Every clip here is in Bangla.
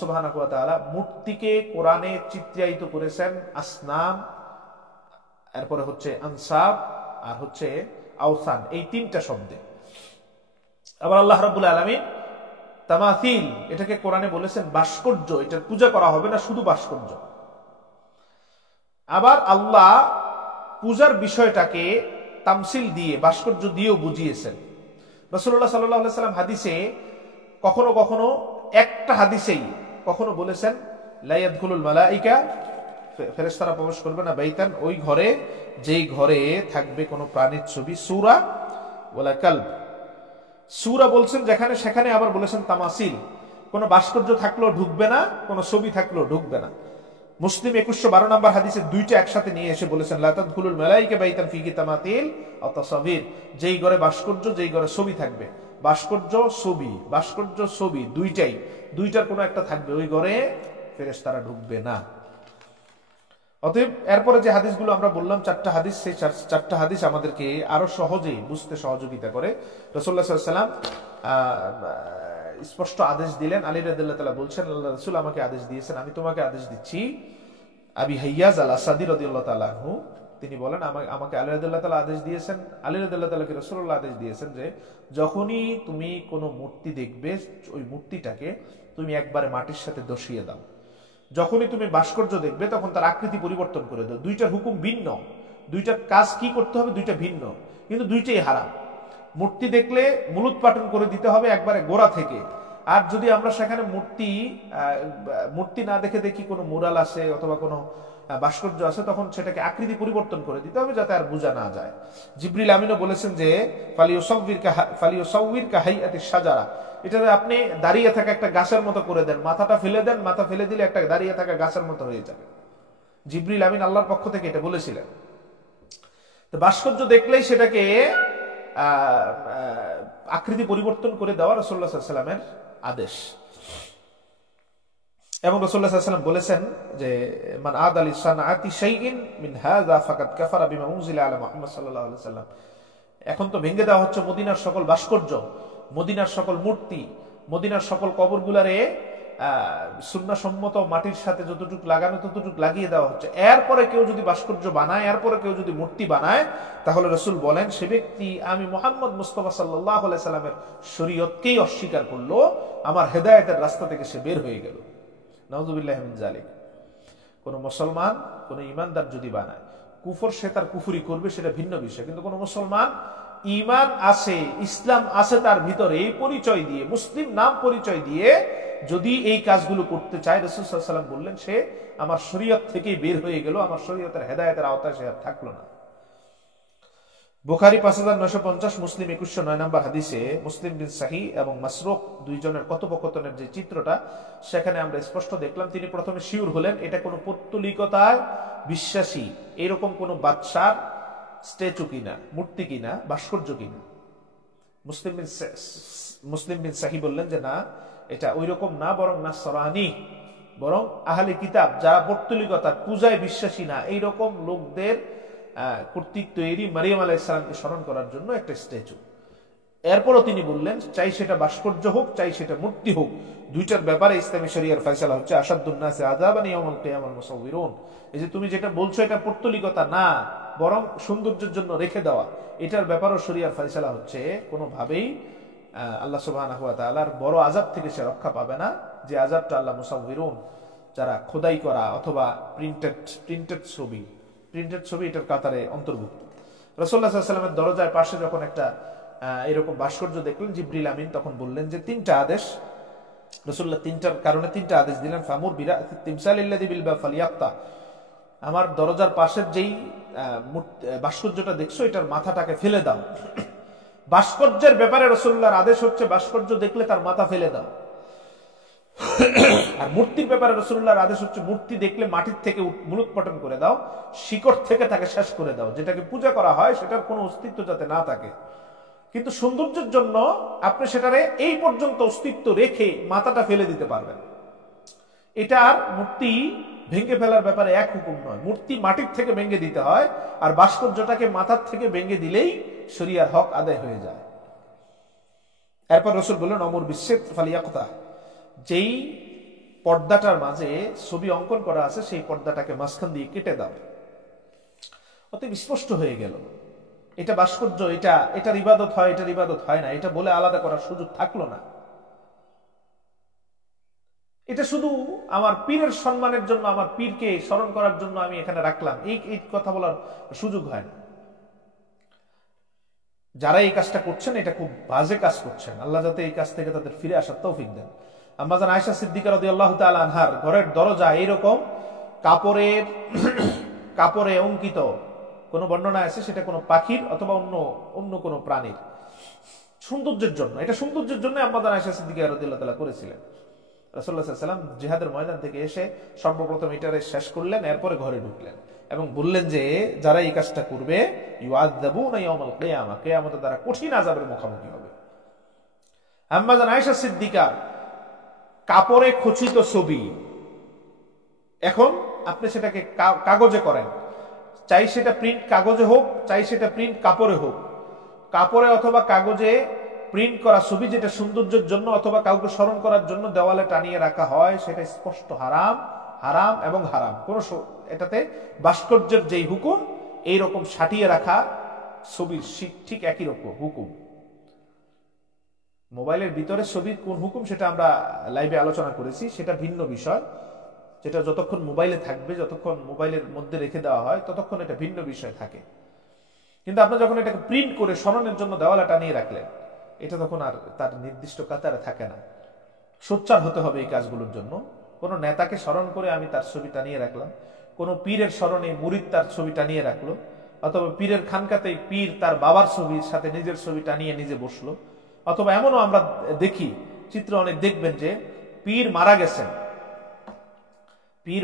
সুবহানাহু ওয়া তাআলা মূর্তিকে কোরআনে চিত্রায়িত করেছেন আসনাম, এরপরে হচ্ছে আনসাব, আর হচ্ছে আওসান, এই তিনটা শব্দে। আবার আল্লাহ রাব্বুল আলামিন তামাসিল এটাকে কোরআনে বলেছেন ভাস্কর্য, এটার পূজা করা হবে না, শুধু ভাস্কর্য। আবার আল্লাহ পূজার বিষয়টাকে তামসিল দিয়ে, ভাস্কর্য দিয়েও বুঝিয়েছেন। রাসূলুল্লাহ সাল্লাল্লাহু আলাইহি সাল্লাম হাদিসে কখনো কখনো একটা হাদিসেই কখনো বলেছেন লা ইয়াদখুলুল মালাইকা, ফেরেশতারা প্রবেশ করবে না বাইতান, ওই ঘরে যেই ঘরে থাকবে কোনো প্রাণীর ছবি, সূরা ওয়ালা কালব। সূরা বলছেন যেখানে, সেখানে আবার বলেছেন তামাসিল, কোনো ভাস্কর্য থাকলেও ঢুকবে না, কোনো ছবি থাকলেও ঢুকবে না। মুসলিম 2112 নম্বর হাদিসে দুইটা একসাথে নিয়ে এসে বলেছেন লা তাদখুলুল মালাইকা বাইতান ফিহি তামাতিল আও তাসাবির, যেই ঘরে ভাস্কর্য, যেই ঘরে ছবি থাকবে, ভাস্কর্য ছবি, ভাস্কর্য ছবি দুইটাই, দুইটার কোনো একটা থাকবে, ওই ঘরে ফেরেশতারা ঢুকবে না। অতএব এরপরে যে হাদিসগুলো আমরা বললাম, চারটা হাদিস, সেই চারটা হাদিস আমাদেরকে আরো সহজেই বুঝতে সহযোগিতা করে। রাসূলুল্লাহ সাল্লাল্লাহু আলাইহি ওয়াসাল্লাম স্পষ্ট আদেশ দিলেন। আলী রাদিয়াল্লাহু তাআলা বলছেন, আল্লাহ রাসূল আমাকে আদেশ দিয়েছেন, আমি তোমাকে আদেশ দিচ্ছি। আবি হাইয়াজ আল আসাদি রাদিয়াল্লাহু তাআলা আনহু তিনি বলেন, আমাকে আলী রাদিয়াল্লাহু তাআলা আদেশ দিয়েছেন, আলী রাদিয়াল্লাহু তাআলাকে রাসূলুল্লাহ আদেশ দিয়েছেন যে যখনই তুমি কোনো মূর্তি দেখবে, ওই মূর্তিটাকে তুমি একবারে মাটির সাথে দশিয়ে দাও। যখনই তুমি ভাস্কর্য দেখবে তখন তার আকৃতি পরিবর্তন করে দাও। দুইটার হুকুম ভিন্ন, দুইটার কাজ কি করতে হবে দুইটা ভিন্ন, কিন্তু দুইটাই হারাম। মূর্তি দেখলে মূলোৎপাটন করে দিতে হবে একবারে গোড়া থেকে। আর যদি আমরা সেখানে মূর্তি না দেখে দেখি কোনো মুরাল আছে অথবা কোনো ভাস্কর্য আছে, তখন সেটাকে আকৃতি পরিবর্তন করে দিতে হবে যাতে আর বোঝা না যায়। জিবরিল আমিনও বলেছেন যে ফালিউসাউবির কাহাইয়াতিশ শাজারা, এটা আপনি দাঁড়িয়ে থাকা একটা গাছের মতো করে দেন, মাথাটা ফেলে দেন, মাথা ফেলে দিলে একটা দাঁড়িয়ে থাকা গাছের মতো হয়ে যাবে। জিবরিল আমিন আল্লাহর পক্ষ থেকে এটা বলেছিলেন। তো ভাস্কর্য দেখলেই সেটাকে আকৃতি পরিবর্তন করে দেওয়া রাসূলুল্লাহ সাল্লাল্লাহু আলাইহি ওয়াসাল্লামের আদেশ। এবং রাসূলুল্লাহ সাল্লাল্লাহু আলাইহি ওয়াসাল্লাম বলেছেন যে মান আদা লিসানাতি শাইইন মিন হাযা ফাকাদ কাফারা বিমা উনজিলা আলা মুহাম্মদ সাল্লাল্লাহু আলাইহি ওয়াসাল্লাম। এখন তো ভেঙে দেওয়া হচ্ছে মদিনার সকল ভাস্কর্য, মদিনার সকল মূর্তি, মদিনার সকল কবরগুলারে সুন্নাহসম্মত মাটির সাথে যতটুকু লাগানো ততটুকু লাগিয়ে দেওয়া হচ্ছে। এরপরে কেউ যদি ভাস্কর্য বানায়, এরপরে কেউ যদি মূর্তি বানায়, তাহলে রাসূল বলেন সে ব্যক্তি আমি মুহাম্মদ মুস্তাফা সাল্লাল্লাহু আলাইহি সাল্লামের শরীয়তকেই অস্বীকার করলো, আমার হেদায়েতের রাস্তা থেকে সে বের হয়ে গেল। নাউযুবিল্লাহি মিন যালিক। কোন মুসলমান, কোন ঈমানদার যদি বানায়, কুফর সে তার কুফরি করবে, সেটা ভিন্ন বিষয়। কিন্তু কোন মুসলমান ঈমান আছে, ইসলাম আছে তার ভিতরে, এই পরিচয় দিয়ে, মুসলিম নাম পরিচয় দিয়ে যদি এই কাজগুলো করতে চায়, রাসূল সাল্লাল্লাহু আলাইহি ওয়াসাল্লাম বললেন সে আমার শরীয়ত থেকেই বের হয়ে গেল, আমার শরীয়তের হেদায়েতের আওতায় সে আর থাকলো না। বুখারী 5950, মুসলিম 2109 নম্বর হাদিসে মুসলিম বিন সাহি এবং মাসরুক দুইজনের কথোপকথনের যে চিত্রটা, সেখানে আমরা স্পষ্ট দেখলাম তিনি প্রথমে শিওর হলেন এটা কোনো পৌত্তলিকতায় বিশ্বাসী এরকম কোন বাদশার স্ট্যাচু কিনা, মূর্তি কিনা, ভাস্কর্য কিনা। মুসলিম বিন সাহি বললেন যে না, এটা ওই রকম না, বরং নাসরানি, বরং আহলে কিতাব যারা পৌত্তলিকতা পূজায় বিশ্বাসী না, এইরকম লোকদের কর্তৃক তৈরি মারিয়াম আলাইহিস সালামকে স্মরণ করার জন্য একটা স্ট্যাচু। এরপরও তিনি বললেন চাই সেটা ভাস্কর্য হোক, চাই সেটা মূর্তি হোক, দুইটার ব্যাপারে ইসলামী শরিয়ার ফয়সালা হচ্ছে আশাদ্দুন নাসি আযাবান ইয়াউমুল কিয়ামাল মুসাউবিরুন। এই যে তুমি যেটা বলছো এটা পৌত্তলিকতা না, বরং সৌন্দর্যের জন্য রেখে দেওয়া, এটার ব্যাপারেও শরিয়ার ফয়সালা হচ্ছে কোনোভাবেই আল্লাহ সুবহানাহু ওয়া তাআলার বড় আযাব থেকে সে রক্ষা পাবে না, যে আযাবটা আল্লাহ মুসাউবিরুন, যারা খোদাই করা অথবা প্রিন্টেড ছবি এটার কাতারে অন্তর্ভুক্ত। রাসূলুল্লাহ সাল্লাল্লাহু আলাইহি ওয়াসাল্লামের দরজার পাশে যখন একটা এরকম ভাস্কর্য দেখলেন, জিবরিল আমিন তখন বললেন যে তিনটা আদেশ, রাসূলুল্লাহ তিনটার কারণে তিনটা আদেশ দিলেন। ফামুর বিরা'সিত তিমসালিল্লাযী বিল বাব ফালিয়াক্তা, আমার দরজার পাশের যেই ভাস্কর্যটা দেখছো এটার মাথাটাকে ফেলে দাও। ভাস্কর্যের ব্যাপারে রাসূলুল্লাহর আদেশ হচ্ছে ভাস্কর্য দেখলে তার মাথা ফেলে দাও। আর মূর্তির ব্যাপারে রাসূলুল্লাহর আদেশ হচ্ছে মূর্তি দেখলে মাটির থেকে মূলোৎপাটন করে দাও, শিকড় থেকে তাকে শেষ করে দাও, যেটাকে পূজা করা হয় সেটার কোনো অস্তিত্ব যাতে না থাকে। কিন্তু সৌন্দর্যের জন্য আপনি সেটারে এই পর্যন্ত অস্তিত্ব রেখে মাথাটা ফেলে দিতে পারবেন। এটা আর মূর্তি ভেঙে ফেলার ব্যাপারে এক হুকুম নয়, মূর্তি মাটির থেকে ভেঙে দিতে হয়, আর ভাস্কর্যটাকে মাথার থেকে ভেঙে দিলেই শরিয়ার হক আদায় হয়ে যায়। এরপর রাসূল বললেন অমর বিসসিত ফালিয়াক্তা, যেই পর্দাটার মাঝে ছবি অঙ্কন করা আছে, সেই পর্দাটাকে মাঝখান দিয়ে কেটে দাও। অতএব স্পষ্ট হয়ে গেল এটা ভাস্কর্য, এটার ইবাদত হয়, এটার ইবাদত হয় না, এটা বলে আলাদা করার সুযোগ থাকলো না। এটা শুধু আমার পীরের সম্মানের জন্য, আমার পীরকে স্মরণ করার জন্য আমি এখানে রাখলাম, এই কথা বলার সুযোগ হয় না। যারা এই কাজটা করছেন এটা খুব বাজে কাজ করছেন, আল্লাহ যাতে এই কাজ থেকে তাদের ফিরে আসার তৌফিক দেন। আম্মা জান আয়েশা সিদ্দিকা রাদিয়াল্লাহু তাআলা আনহার ঘরের দরজা এইরকম কাপড়ে অঙ্কিত, কোন বর্ণনা আছে সেটা কোনো পাখির অথবা অন্য কোনো প্রাণীর, সৌন্দর্যের জন্য। এটা সৌন্দর্যের জন্য আম্মা জান আয়েশা সিদ্দিকা রাদিয়াল্লাহু তাআলা করেছিলেন। রাসূলুল্লাহ সাল্লাল্লাহু আলাইহি ওয়াসাল্লাম জিহাদের ময়দান থেকে এসে সর্বপ্রথম এটারে শেষ করলেন, এরপরে ঘরে ঢুকলেন এবং বললেন যে যারা এই কাজটা করবে ইউআযাবুনা ইয়াওমাল কিয়ামা, কিয়ামতে তারা কঠিন আযাবের মুখোমুখি হবে। আম্মা জান আয়েশা সিদ্দিকা কাপড়ে খচিত ছবি, এখন আপনি সেটাকে কাগজে করেন, চাই সেটা প্রিন্ট কাগজে হোক, চাই সেটা প্রিন্ট কাপড়ে হোক, কাপড়ে অথবা কাগজে প্রিন্ট করা ছবি যেটা সৌন্দর্যের জন্য অথবা কাউকে স্মরণ করার জন্য দেওয়ালে টানিয়ে রাখা হয়, সেটা স্পষ্ট হারাম, হারাম এবং হারাম। কোন এটাতে ভাস্কর্যের যেই হুকুম, এইরকম সাটিয়ে রাখা ছবির ঠিক একই রকম হুকুম। মোবাইলের ভিতরে ছবির কোন হুকুম সেটা আমরা লাইভে আলোচনা করেছি, সেটা ভিন্ন বিষয়। যেটা যতক্ষণ মোবাইলে থাকবে, যতক্ষণ মোবাইলের মধ্যে রেখে দেওয়া হয়, ততক্ষণ এটা ভিন্ন বিষয় থাকে। কিন্তু আপনি যখন এটাকে প্রিন্ট করে স্মরণের জন্য দেওয়ালে টানিয়ে রাখলেন, এটা তখন আর তার নির্দিষ্ট কাতারে থাকে না। সোচ্চার হতে হবে এই কাজগুলোর জন্য। কোন নেতাকে স্মরণ করে আমি তার ছবি টানিয়ে রাখলাম, কোন পীরের স্মরণে মুরিদ তার ছবি টানিয়ে রাখলো, অথবা পীরের খানকাতে পীর তার বাবার ছবির সাথে নিজের ছবি টানিয়ে নিজে বসলো, অথবা এমনও আমরা দেখি, চিত্র অনেক দেখবেন যে পীর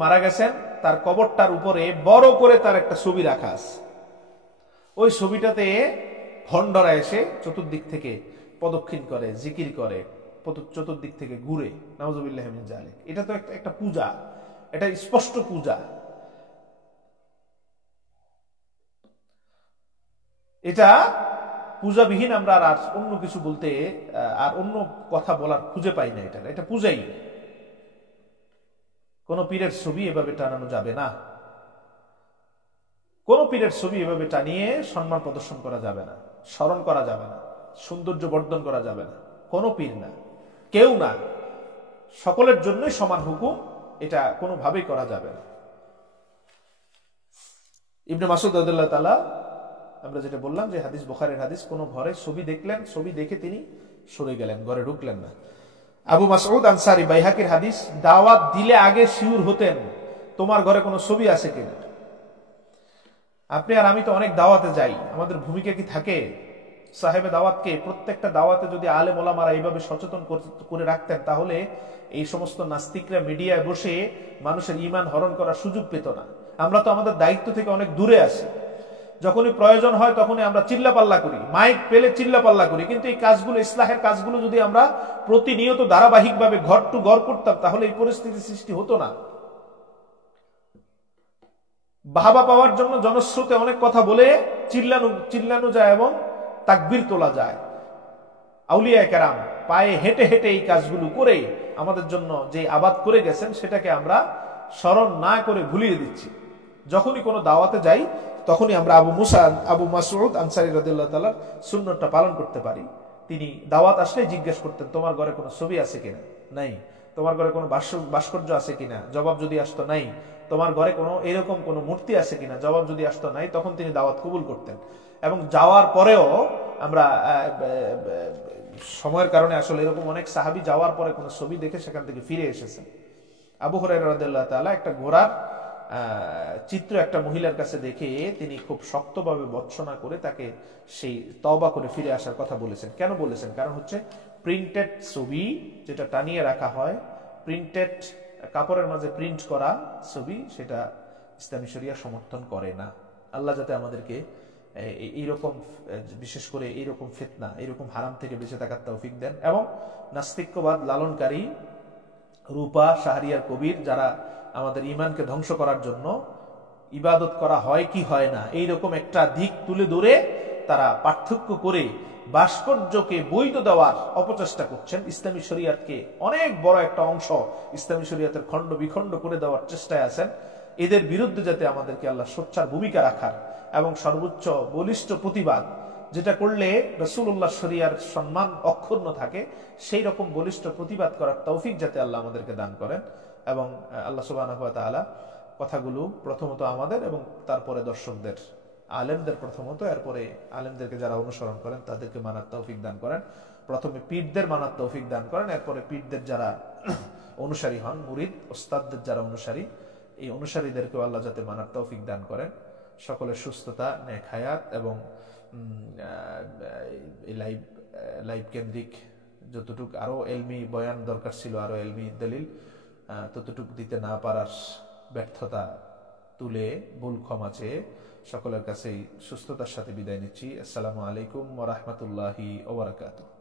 মারা গেছেন, তার কবরটার উপরে বড় করে তার একটা ছবি রাখা আছে। ওই ছবিটাতে ভণ্ডরা এসে চতুর্দিক থেকে প্রদক্ষিণ করে, জিকির করে, চতুর্দিক থেকে ঘুরে, নাউযুবিল্লাহি মিন যালিক। এটা তো একটা পূজা, এটা স্পষ্ট পূজা। এটা পূজাবিহীন আমরা আর অন্য কিছু বলতে, আর অন্য কথা বলার খুঁজে পাই না। এটা পূজাই। কোন পীরের ছবি এভাবে টানানো যাবে না, কোন পীরের ছবি এভাবে টানিয়ে সম্মান প্রদর্শন করা যাবে না, স্মরণ করা যাবে না, সৌন্দর্য বর্ধন করা যাবে না। কোন পীর না, কেউ না, সকলের জন্যই সমান হুকুম, এটা কোনোভাবেই করা যাবে না। ইবনে মাসউদ রাদিয়াল্লাহু তাআলা, আমরা যেটা বললাম যে হাদিস, বুখারীর হাদিস, কোন ঘরে ছবি দেখলেন, ছবি দেখে তিনি সরে গেলেন, ঘরে ঢুকলেন না। আবু মাসউদ আনসারী, বাইহাকির হাদিস, দাওয়াত দিলে আগে শিওর হতেন তোমার ঘরে কোনো ছবি আছে কিনা। আপনি আর আমি তো অনেক দাওয়াতে যাই, আমাদের ভূমিকা কি থাকে? সাহেবে দাওয়াতকে প্রত্যেকটা দাওয়াতে যদি আলেম ওলামারা এইভাবে সচেতন করে রাখতেন, তাহলে এই সমস্ত নাস্তিকরা মিডিয়ায় বসে মানুষের ঈমান হরণ করার সুযোগ পেত না। আমরা তো আমাদের দায়িত্ব থেকে অনেক দূরে আছি। যখনই প্রয়োজন হয় তখনই আমরা চিল্লাপাল্লা করি, মাইক পেলে চিল্লাপাল্লা করি, কিন্তু এই কাজগুলো, ইসলাহের কাজগুলো যদি আমরা প্রতিনিয়ত ধারাবাহিকভাবে ঘর টু ঘর করতাম, তাহলে এই পরিস্থিতি সৃষ্টি হতো না। বাহবা পাওয়ার জন্য জনস্রোতে অনেক কথা বলে চিল্লানো যায় এবং তাকবীর তোলা যায়। আউলিয়ায়ে কেরাম পায়ে হেঁটে হেঁটে এই কাজগুলো করে আমাদের জন্য যে আবাদ করে গেছেন, সেটাকে আমরা স্মরণ না করে ভুলিয়ে দিচ্ছি। যখনই কোনো দাওয়াতে যাই, তখনই আমরা আবু মাসউদ আনসারী রাদিয়াল্লাহু তাআলা সুন্নতটা পালন করতে পারি। তিনি দাওয়াত আসলে জিজ্ঞেস করতেন, তোমার ঘরে কোনো ছবি আছে কিনা? নাই। তোমার ঘরে কোনো ভাস্কর্য আছে কিনা? জবাব যদি আসতো নাই। তোমার ঘরে কোনো এরকম কোনো মূর্তি আছে কিনা? জবাব যদি আসতো নাই, তখন তিনি দাওয়াত কবুল করতেন। এবং যাওয়ার পরেও আমরা সময়ের কারণে আসলে এরকম অনেক সাহাবী যাওয়ার পরে কোনো ছবি দেখে সেখান থেকে ফিরে এসেছেন। আবু হুরায়রা রাদিয়াল্লাহু তাআলা একটা ঘোড়ার চিত্র একটা মহিলার কাছে দেখে তিনি খুব শক্তভাবে ভর্ৎসনা করে তাকে সেই তওবা করে ফিরে আসার কথা বলেছেন। কেন বলেছেন? কারণ হচ্ছে প্রিন্টেড ছবি যেটা টানিয়ে রাখা হয়, প্রিন্টেড কাপড়ের মাঝে প্রিন্ট করা ছবি, সেটা ইসলামী শরিয়া সমর্থন করে না। আল্লাহ যাতে আমাদেরকে এইরকম, বিশেষ করে এইরকম ফিতনা, এইরকম হারাম থেকে বেঁচে থাকার তৌফিক দেন। এবং নাস্তিক্যবাদ লালনকারী রূপা শাহরিয়ার কবির, যারা আমাদের ঈমানকে ধ্বংস করার জন্য ইবাদত করা হয় কি হয় না এইরকম একটা দিক তুলে ধরে তারা পার্থক্য করে ভাস্কর্যকে বৈধ দেওয়ার অপচেষ্টা করছেন, ইসলামী শরিয়াতকে অনেক বড় একটা অংশ ইসলামী শরিয়াতের খণ্ড বিখণ্ড করে দেওয়ার চেষ্টায় আছেন, এদের বিরুদ্ধে যাতে আমাদেরকে আল্লাহ সোচ্চার ভূমিকা রাখার এবং সর্বোচ্চ বলিষ্ঠ প্রতিবাদ, যেটা করলে রাসূলুল্লাহ শরিয়ার সম্মান অক্ষুণ্ণ থাকে, সেই রকম বলিষ্ঠ প্রতিবাদ করার তৌফিক যাতে আল্লাহ আমাদেরকে দান করেন। এবং আল্লাহ সুবহানাহু ওয়া তাআলা কথাগুলো প্রথমত আমাদের এবং তারপরে দর্শকদের, আলেমদের প্রথমত, এরপরে আলেমদেরকে যারা অনুসরণ করেন তাদেরকে মানার তৌফিক দান করেন। প্রথমে পীরদের মানার তৌফিক দান করেন, এরপরে পীরদের যারা অনুসারী হন, মুরিদ ওস্তাদদের যারা অনুসারী, এই অনুসারীদেরকেও আল্লাহ যাতে মানার তৌফিক দান করেন। সকলের সুস্থতা, নেক হায়াত এবং লাইভ কেন্দ্রিক যতটুক আরো এলমি বয়ান দরকার ছিল, আরো এলমি দলিল ততটুক দিতে না পারার ব্যর্থতা তুলে ভুল ক্ষমা চেয়ে সকলের কাছেই সুস্থতার সাথে বিদায় নিচ্ছি। আসসালামু আলাইকুম ওয়া রাহমাতুল্লাহি ওয়া বারাকাতুহু।